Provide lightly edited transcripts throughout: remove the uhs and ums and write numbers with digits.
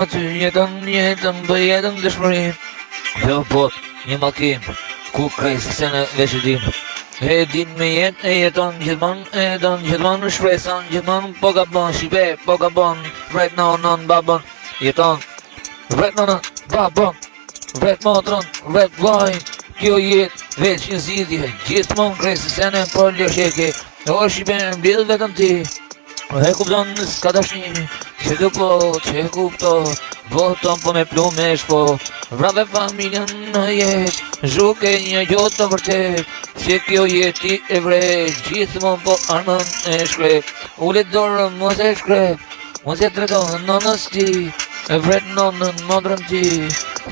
Aty jetën për jetën dëshmëri. Kjo pot, një malkim, ku krejt se në veç e din. E din me jetë, e jeton gjithmon në shpresan, gjithmon po ka bon, shipe, po ka bon, vret non babon, jeton, vret non babon, vret motron, vret vlaj, kjo jetë veç një zidje, gjithmon krejt se në për lësheke, o shipe në mbidh vetëm ti. E kupton s'ka dashni, që kupto, voton po me plume shpo, vrave familjen në jet, zhuke një gjotë të vërtet, që kjo jeti e vret, gjithmon po armën e shkrep, ullet dorën mos e shkrep, mos e treton nonës ti, e vret nonën modrën ti,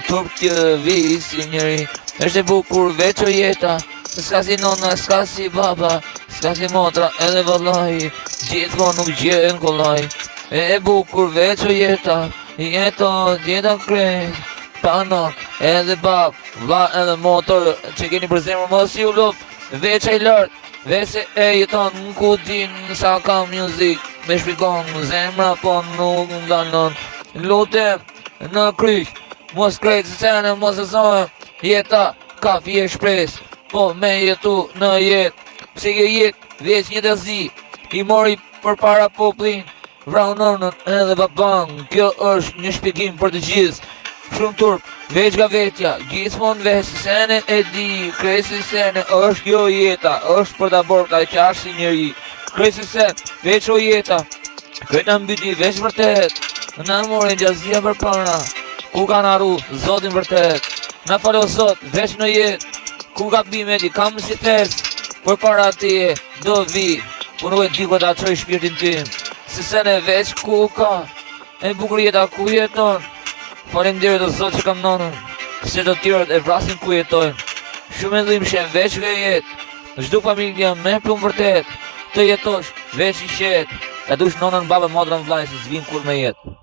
turp t'jë visi njëri, është e bukur veç o jeta, s'ka si nona, s'ka si baba, s'ka si motra edhe vëllaj, gjithmon nuk gjen kollaj, e bukur veç o jeta, jeta krejt, panon edhe bab, vlla edhe motor, që keni për zemër mos ju luft, veç e lart, veç e jeton në ku din sa ka muzik, me shpikon zemra po nuk ndalon, lutem në kryq, mos krejt se sene mos e zohem, jeta ka fje shpres, po me jetu në jet, pse kjo jet veç një dëzi, i mori për para poplin, vrau nonën edhe baban, kjo është një shpjegim për të gjithë, shumë turp, veç nga vetja, gjithmon veç sene e di, kresi sene është kjo jeta, është për ta bërë ka qash si njëri, kresi sen, veç o jeta, këta mbyti veç vërtet, në morin gjazia për para, ku kanë arru, zotin vërtet, në falo zot, veç në jet, ku ka bimet i kam si thes, për para tije, do vi, ku nuk e di ku ta qoj shpirtin tim, se sene veç ku ka, e bukur jeta ku jeton, faleminderit o zot që kam nonën, se të tjerët e vrasin ku jetojnë, shumë e dhimbshme veç nga jetë, çdo familja me plumë vërtet, të jetosh veç i qetë, ta dush nonën, babën, motrën, vllajën se s'vin kur me jetë.